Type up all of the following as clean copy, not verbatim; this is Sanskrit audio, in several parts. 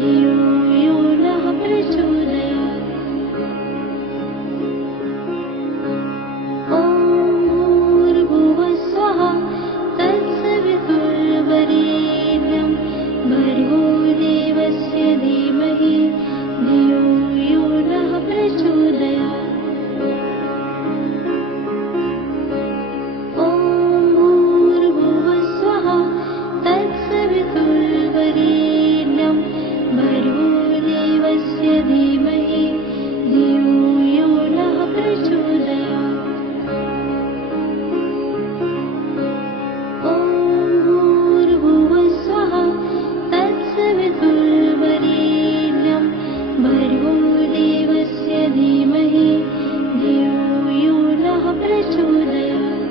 धियो यो नः प्रचोदयात्। ॐ भूर्भुवः स्वः तत्सवितुर्वरेण्यं भर्गो देवस्य धीमहि धियो यो नः प्रचोदयात्। ॐ भूर्भुवः स्वः तत्सवितुर्वरेण्यं भर्गो देवस्य धीमहि धियो यो नः प्रचोदयात्। ॐ भूर्भुवः स्वः तत्सवितुर्वरेण्यं भर्गो देवस्य धीमहि धियो यो नः प्रचोदयात्।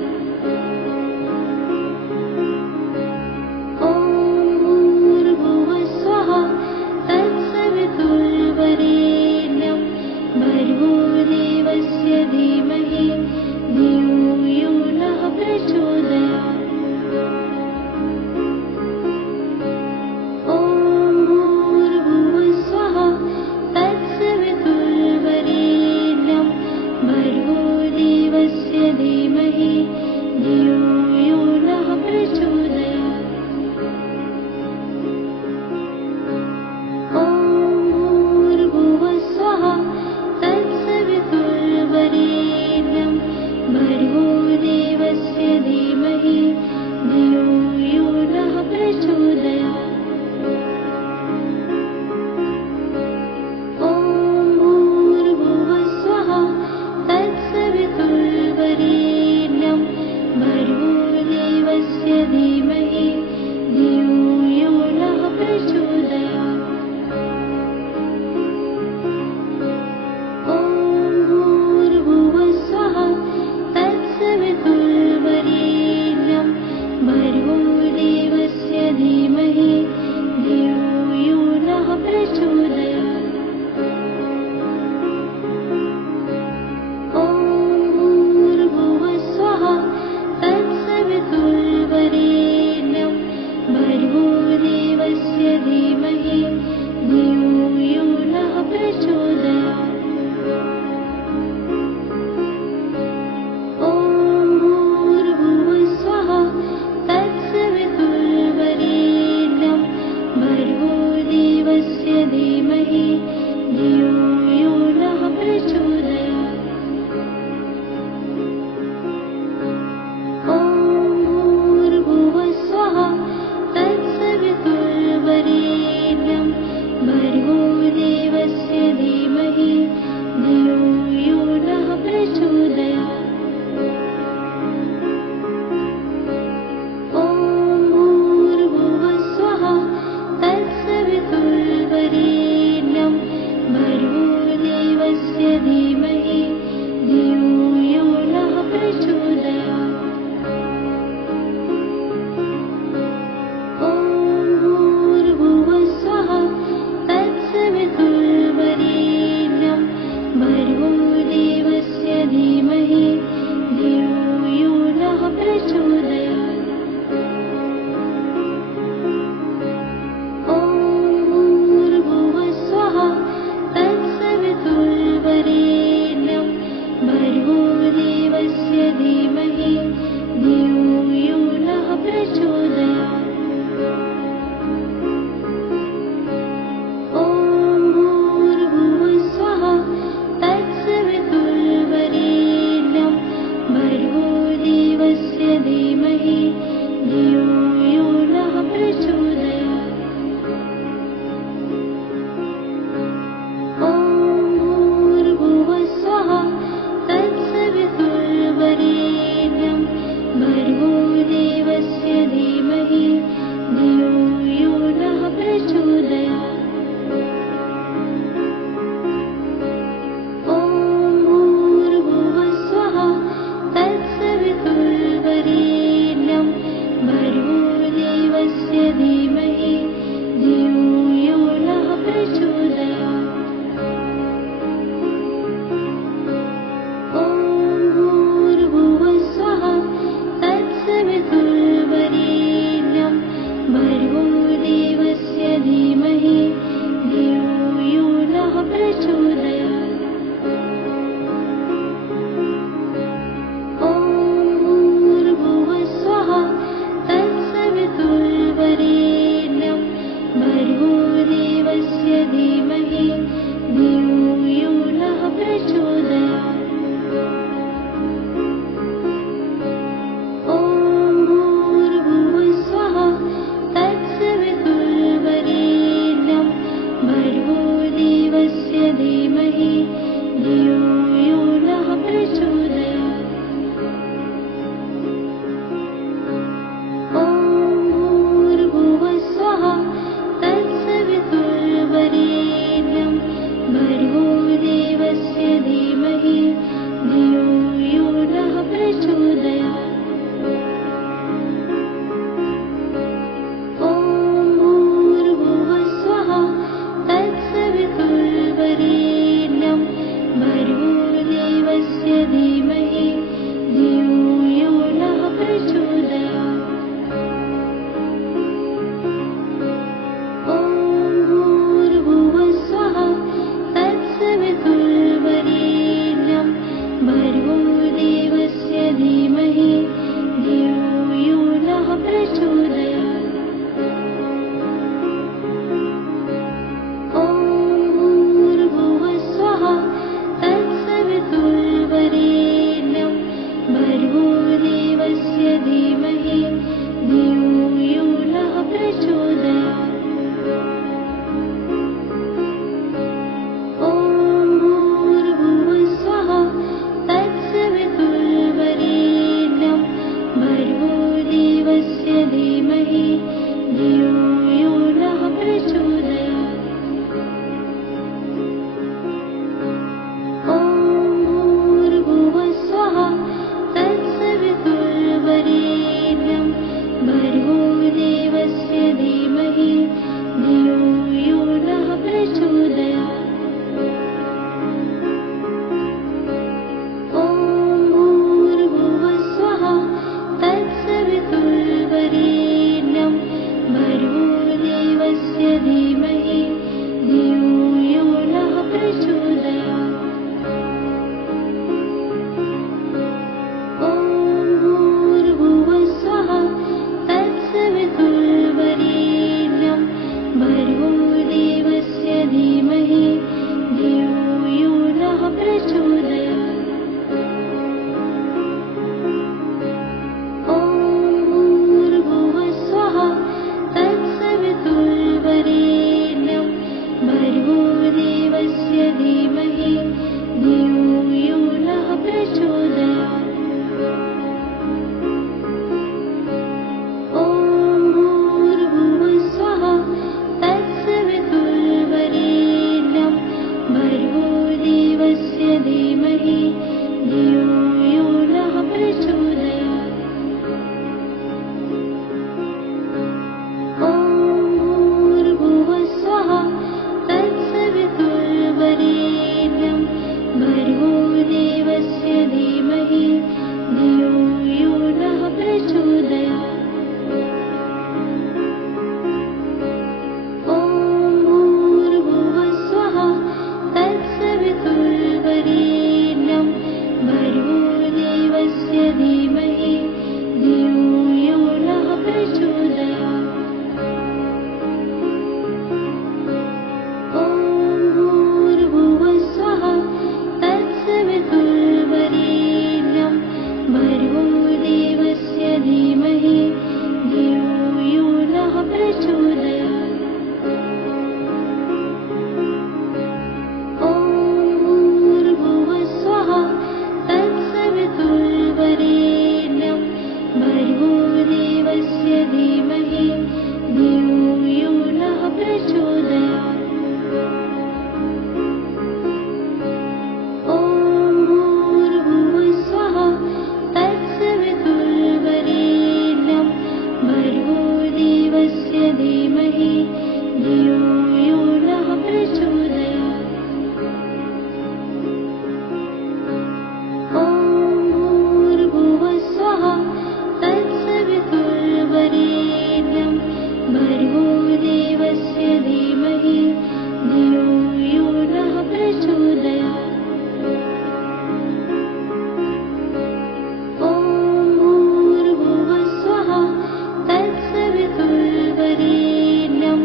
ॐ भूर्भुवः स्वः तत्सवितुर्वरेण्यं भर्गो देवस्य धीमहि धियो यो नः प्रचोदयात्। ॐ भूर्भुवः स्वः तत्सवितुर्वरेण्यं भर्गो देवस्य धीमहि धियो यो नः प्रचोदयात्। ॐ भूर्भुवः स्वः तत्सवितुर्वरेण्यं भर्गो देवस्य धीमहि धियो यो नः प्रचोदयात्। ॐ भूर्भुवः स्वः तत्सवितुर्वरेण्यं भर्गो देवस्य धीमहि धियो यो नः प्रचोदयात्। ॐ भूर्भुवः स्वः तत्सवितुर्वरेण्यं भर्गो देवस्य धीमहि धियो यो नः प्रचोदयात्। ॐ भूर्भुवः स्वः तत्सवितुर्वरेण्यं भर्गो देवस्य धीमहि धियो यो नः प्रचोदयात्। ॐ भूर्भुवः स्वः तत्सवितुर्वरेण्यं भर्गो देवस्य धीमहि धियो यो नः प्रचोदयात्। ॐ भूर्भुवः स्वः तत्सवितुर्वरेण्यं भर्गो देवस्य धीमहि धियो यो नः प्रचोदयात्। ॐ भूर्भुवः स्वः तत्सवितुर्वरेण्यं भर्गो प्रचोदयात्। ॐ भूर्भुवस्सुवः तत्सवितुर्वरेण्यं भर्गो देवस्य धीमहि धियो यो नः प्रचोदयात्। ॐ भूर्भुवस्सुवः तत्सवितुर्वरेण्यं भर्गो देवस्य धीमहि धियो यो नः प्रचोदयात्। ॐ भूर्भुवस्सुवः तत्सवितुर्वरेण्यं भर्गो देवस्य धीमहि धियो यो नः प्रचोदयात्। ॐ भूर्भुवस्सुवः तत्सवितुर्वरेण्यं भर्गो देवस्य धीमहि धियो यो नः प्रचोदयात्। ॐ भूर्भुवस्सुवः तत्सवितुर्वरेण्यं भर्गो देवस्य धीमहि धियो यो नः प्रचोदयात्। ॐ भूर्भुवस्सुवः तत्सवितुर्वरेण्यं भर्गो देवस्य धीमहि धियो यो नः प्रचोदयात्। ॐ भूर्भुवस्सुवः तत्सवितुर्वरेण्यं भर्गो देवस्य धीमहि धियो यो नः प्रचोदयात्। ॐ भूर्भुवस्सुवः तत्सवितुर्वरेण्यं भर्गो देवस्य धीमहि धियो यो नः प्रचोदयात्। ॐ भूर्भुवस्सुवः तत्सवितुर्वरेण्यं भर्गो देवस्य धीमहि धियो यो नः प्रचोदयात्। ॐ भूर्भुवस्सुवः तत्सवितुर्वरेण्यं भर्गो देवस्य धीमहि धियो यो नः प्रचोदयात्। ॐ भूर्भुवस्सुवः तत्सवितुर्वरेण्यं भर्गो देवस्य धीमहि धियो यो नः प्रचोदयात्। ॐ भूर्भुवस्सुवः तत्सवितुर्वरेण्यं भर्गो देवस्य धीमहि धियो यो नः प्रचोदयात्। ॐ भूर्भुवस्सुवः तत्सवितुर्वरेण्यं भर्गो देवस्य धीमहि धियो यो नः प्रचोदयात्। ॐ भूर्भुवस्सुवः तत्सवितुर्वरेण्यं भर्गो देवस्य धीमहि धियो यो नः प्रचोदयात्। ॐ भूर्भुवस्सुवः तत्सवितुर्वरेण्यं भर्गो देवस्य धीमहि धियो यो नः प्रचोदयात्। ॐ भूर्भुवस्सुवः तत्सवितुर्वरेण्यं भर्गो देवस्य धीमहि धियो यो नः प्रचोदयात्। ॐ भूर्भुवस्सुवः तत्सवितुर्वरेण्यं भर्गो देवस्य धीमहि धियो यो नः प्रचोदयात्। ॐ भूर्भुवस्सुवः तत्सवितुर्वरेण्यं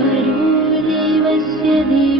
भर्गो देवस्य धीमहि